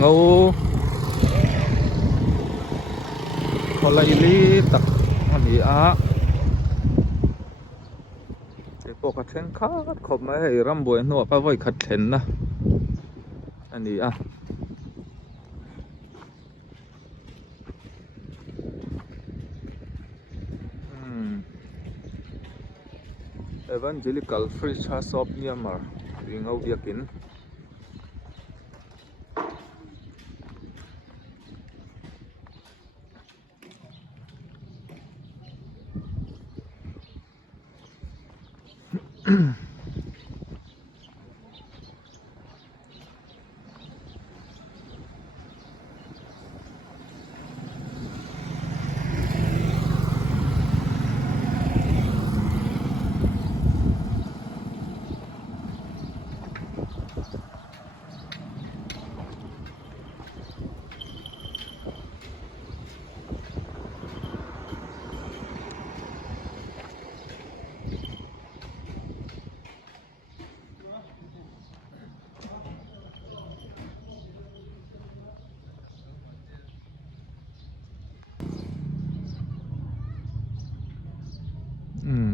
ngô có lấy lý tắc anh đi á cái bộ khát thèn khát khop mấy hay ram bồi nọ pa voi khát thèn na anh đi á Evangelical Free Church of Myanmar đi ngâu việc kín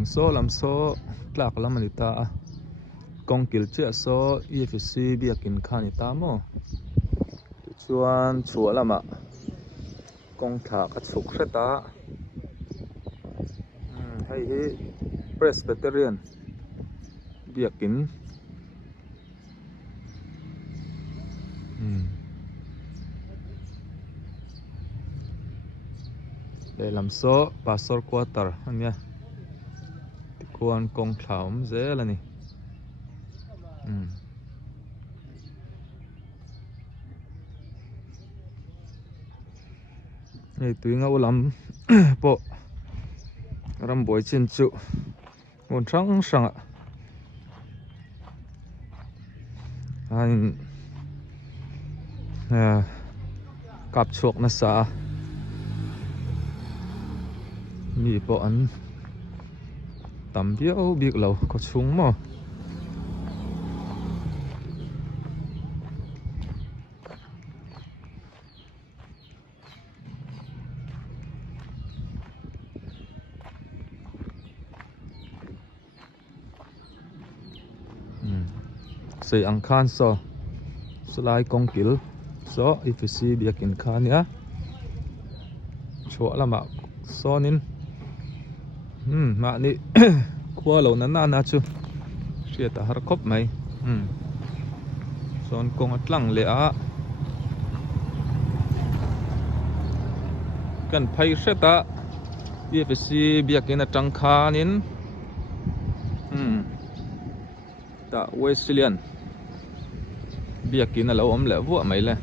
so làm so tlak lam ani ta kong kil che so EFC biakin khani ta mo chuan chua lama kong tha ka chuk hreta hei hi Presbyterian biakin để làm so pastor quarter ania quan công thảo dễ là nè này tùy ngâu lắm bộ ram bồi trên trụ một trắng sẵn anh cặp chuột nó xả mì bộ ăn tầm biếu biết lâu có súng mà xây ăn khan so slide công kil so efc biakin khan ya chỗ là mà so nín mà ni qua lâu nãy na chú chuyện ta har khop mai son công at lang le a kan phai seta EFC biakin atang khanin ta Wesleyan biakin alo om le vua mai le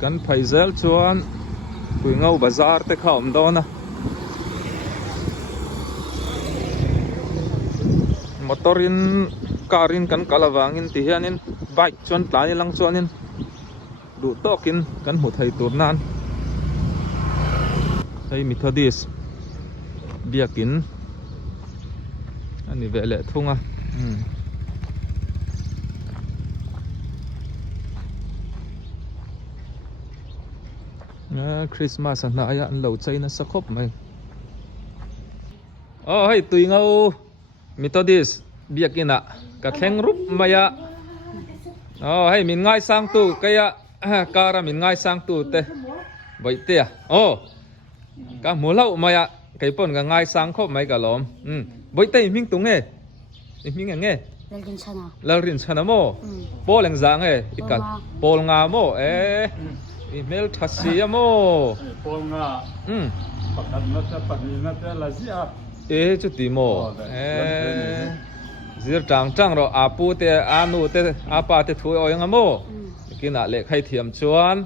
kan phaizel chuan pui ngau bazar te khom dona motorin karin kan kalawangin ti hianin bike chuan tlai lang chuanin du tokin kan hmu thei tur nan hei Methodist biakin ani vele thunga Christmas na aya an lo chaina sakhop mai hei tui ngau Methodist biakina ka thleng rup maya hei min ngai sang tu kaya kara min ngai sang tu te boi te ka mulau maya kai pon ga ngai sang khop mai ka lom boi te ming tu nge ming nge lalrin chana mo poleng za nge ikal pol nga mo email thasi mo pol nga pakat na ta pani na ta lazia chu ti mo zir tang tang ro apu te anu te apa te thui oyang mo kina le khai thiam chuan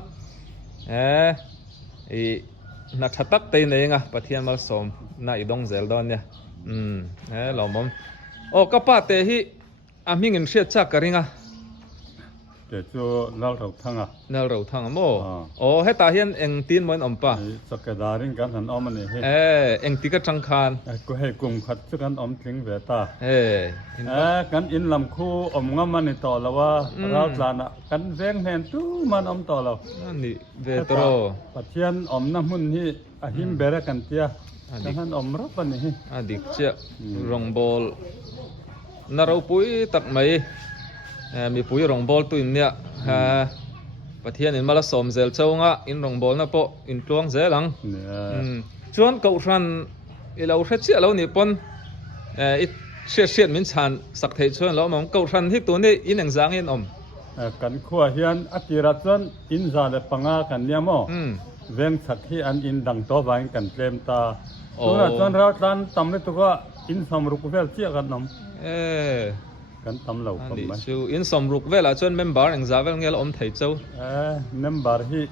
na thatak te nei nga pathian mal som na idong zel don nya lomom kapa te hi aming in hriat cha karinga เดี๋ยวจูเล่าเราทั้งอ่ะ เนลเราทางโม อ่า โอ้ให้ตาเฮียนเอ็งตีนมันอมปะ สกดาริงกันหันอมมันนี่ เอ็งตีก็จังคาน กูให้กลุ่มขัดชุกันอมถึงเวตา อิน กันอินลำคู่อมงมันนี่ต่อแล้วว่าเราจานะกันเร่งแทนตู้มันอมต่อเรา อันนี้เวโตร ปัจเจียนอมน้ำมันที่อหิมเบรกันเตียกันหันอมรับปันนี่ อดีตเจ้ารองบอลนาเราปุ้ยตักไหมมีปุ้ยรองบอลตัวเนี่ยประเทศนี้มาละสมเซลเจ้างะอินรองบอลนะปะอินตวงเซลัง เนี่ย ชวนเกาชันเราเชื่อเราเนี่ยปนอีเชื่อมินชันสักเทชวนเรามองเกาชันที่ตัวนี้อินหนังจางอินอม กันขั้วเฮียนอติรัตนอินซาเลปังอากันเนี่ยมั้งเว้นสักที่อันอินดังตัวไปกันเตรียมตาตัวนั้นจนเราตันทำได้ตัวอินสมรุกเวลเชี่ยกันน้ำกันทำเหล่า อัน คน นี้ ไหม ชูอินสมรุกเวลาชวนเมมเบอร์หนังจางเวลเงี้ยอมไทยเจ้า เมมเบอร์ที่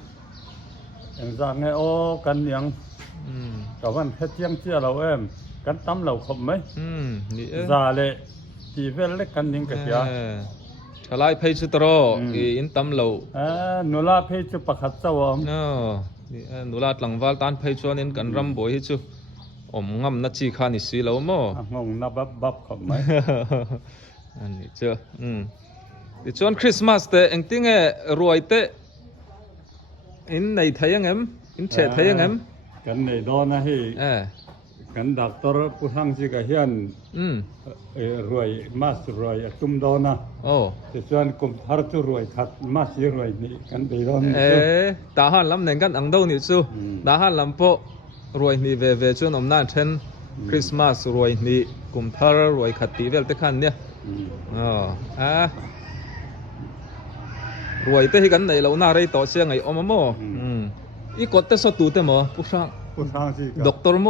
ยังจะไงโอ้กันยังกับวันเพชรยังเชี่ยเรากันทำเหล่าคนไหม นี่ ซาเลที่เวลเล็กกันยังกระเทีย ทลายเพชรตรออินตำเหลา นุลาเพชรประคัตเจ้าอม เนาะนี่นุลาหลังวาลตานเพชรนินกันรำบ่อยจูอมงำนัดจีขานิสีเหลาโม่ งงนับบับคนไหม อันนี้เจ้าดิชวนคริสต์มาสแต่เอ็งติ้งรวยเตอินในไทยยังเอ็มอินเชไทยยังเอ็ม กันในดอนนะฮีกันดักตรผู้ทั้งสิกะเฮียนรวยมาสรวยตุ้มดอนะ โอ้ จะชวนกลุ่มฮาร์จูรวยขัดมาสรวยนี่กันในดอน ตาหันลำหนึ่งกันอังเดานี่จูตาหันลำโปรวยนี่เวชวนอมนาเชนคริสต์มาสรวยนี่กุมภาร์รวยขัดตีเวลเตขันเนี่ยรวยเตให้กันในเราหน้าไรต่อเสียงไงอมโมอีกดเตสตูเตมอผู้ช่าง ผู้ทั้งสิกะ ด็อกเตอร์โม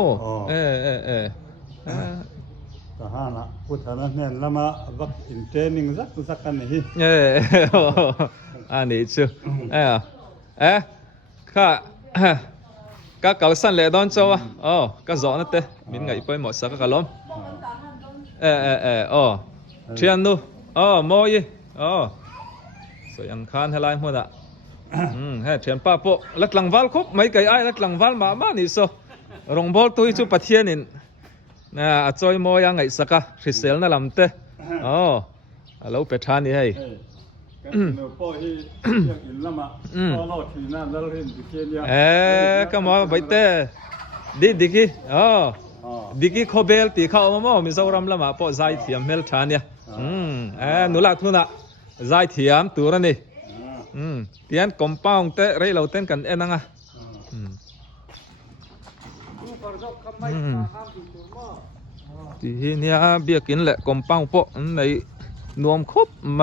ทหารผู้ทั้งนั้นเนี่ยละมาวักอินเทรนนิ่งสักกันนี่ อันนี้ชื่อข้าก็เก่าสั้นเลยดอนเจ้าก็จอนั่นเต้มินไงไปหมดสักกะล้อมเทียนดูมอยสวยอังคารให้ลายหมดอ่ะให้เทียนป้าโปลักหลังวัลครบไม่ไกลไอ้ลักหลังวัลมานี่โซรองบอลตัวอีจูปะเทียนินจอยมอยังไงสักคริสเซลนั่นลำเต้เราไปทานนี่ให้ก็มาไปเต้ดิกี้ดิกี้โคเบลตีเข้ามามิซารัมละมาพอใจเทียมเมลทานเนี่ยนุลักทุนอ่ะใจเทียมตัวนี่เตียนกอมป้องเต้ไรเราเต้นกันนังอ่ะทีนี้เบียกินแหละกอมป้องโปในนวมครบไหม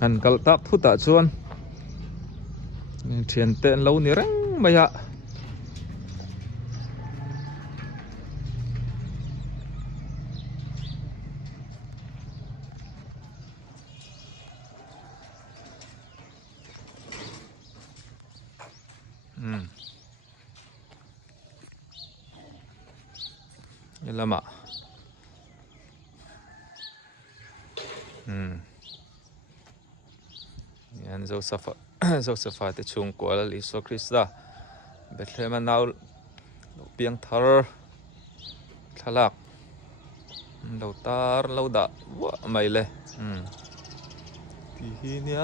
อันกัลตักพุทธชวนเทียนเต้นเรานี่รังไม่ฮะนี่ละมายันJoseph ติชุงกัวลลิโซคริสต์เบธเลมันนาวเปียงทาร์ทลักเราตาร์เราด่าวะไม่เลยทีนี้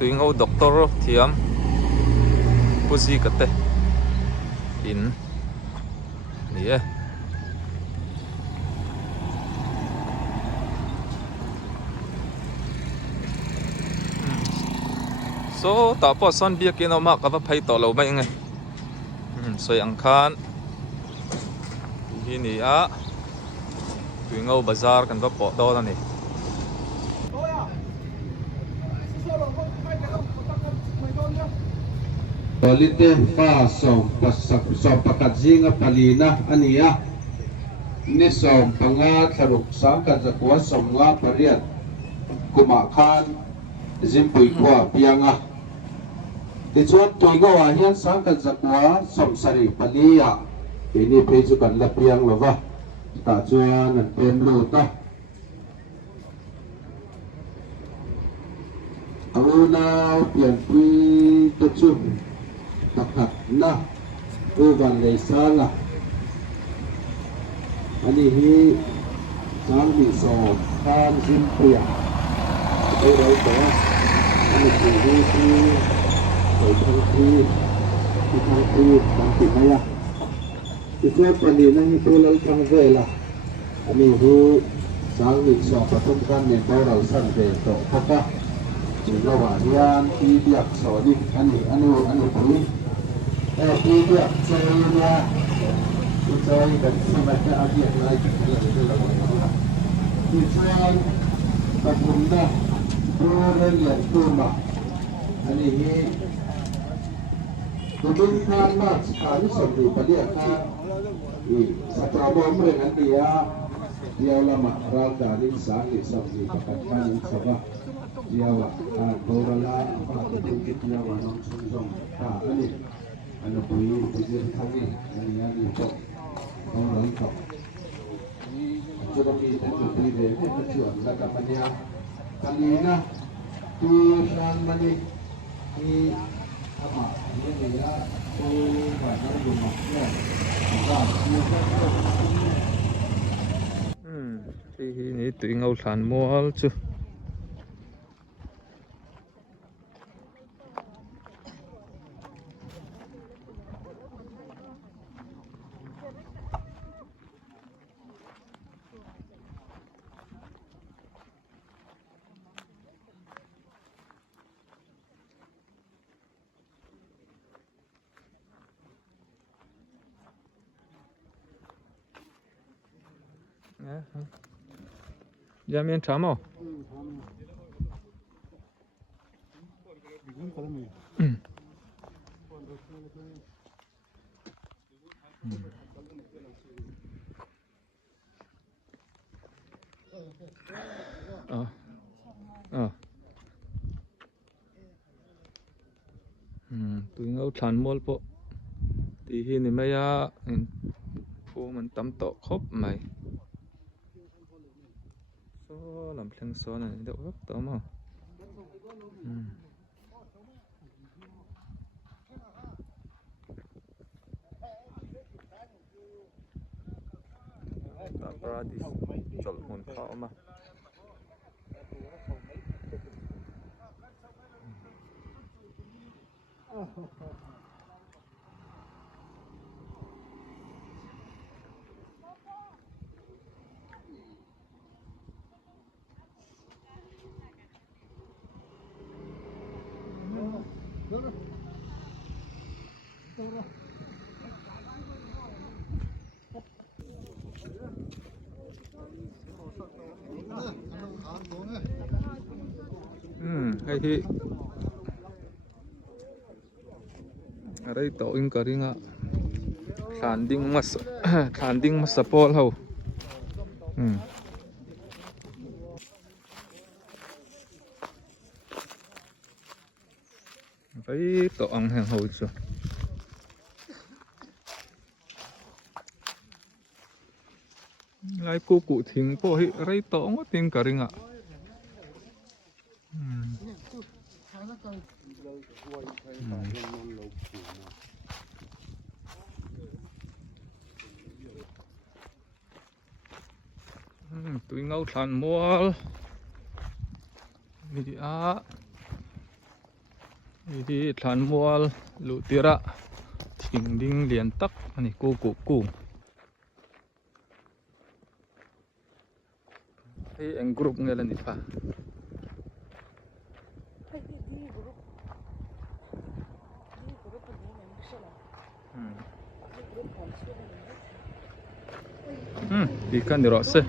ตัวเอาด็อกเตอร์เทียมผู้ซีกัดเตอินนี่ต่อพอซ้อนเบียกินเอามากกับไปต่อเราไม่ไงสวยอังคารที่นี่ตัวเอาบาซาร์กันก็ปอดอนั่นนี่ Tolite pa som pakadzinga palina ania ni som panga tharuk sangka zakwa som nga pariat kumakhan zimpui kwa pianga tichuan tuiga wa hian sangka zakwa som sari palia ini peju kan la piang lova ta chuan an tem lu ta Auna pian pui to chu takak na uvan lei sala ani hi sang mi so kan sim pia ai roi to ani chu hi chu roi thang thi kan ti maya ti chu pani na hi to lal thang vela ani hu sang mi so pathum kan ne to ral san ve to phaka Jika wahian tidak sodik anu pun tidak saya saya dan sebagai adik lagi tujuan berbunda berlian rumah ini kemudian mas sekali sebelum peliakan setelah dengan dia lama raga ini sangat sampai pakaian sabah Jawa, Borala, Bukit Jawa, Nongsunjong, ini, anu bui, bujur kami, ini itu, orang itu. Coba kita cuci deh, tujuan, laga mania, kalina, tujuan mani, ini apa? Ini ya, tuh banyak rumahnya, ini tinggal san mual cu. Jamin chamo. Tụi ngâu tràn mol po. Thì hi này mấy phu mình tắm tổ khóc mày. Số làm phèn số này đậu rất tóm không? Paradis chol mun khao mà. Hay hi aray to in karinga landing mas sapol ho ay to ang hang ho chu lai ku ku thing po hi aray to ngot ting karinga tụi ngâu tràn mual đi tràn mual lũ tira thình đinh liền tắc này cô hey ang group nga lang pa di kan di rose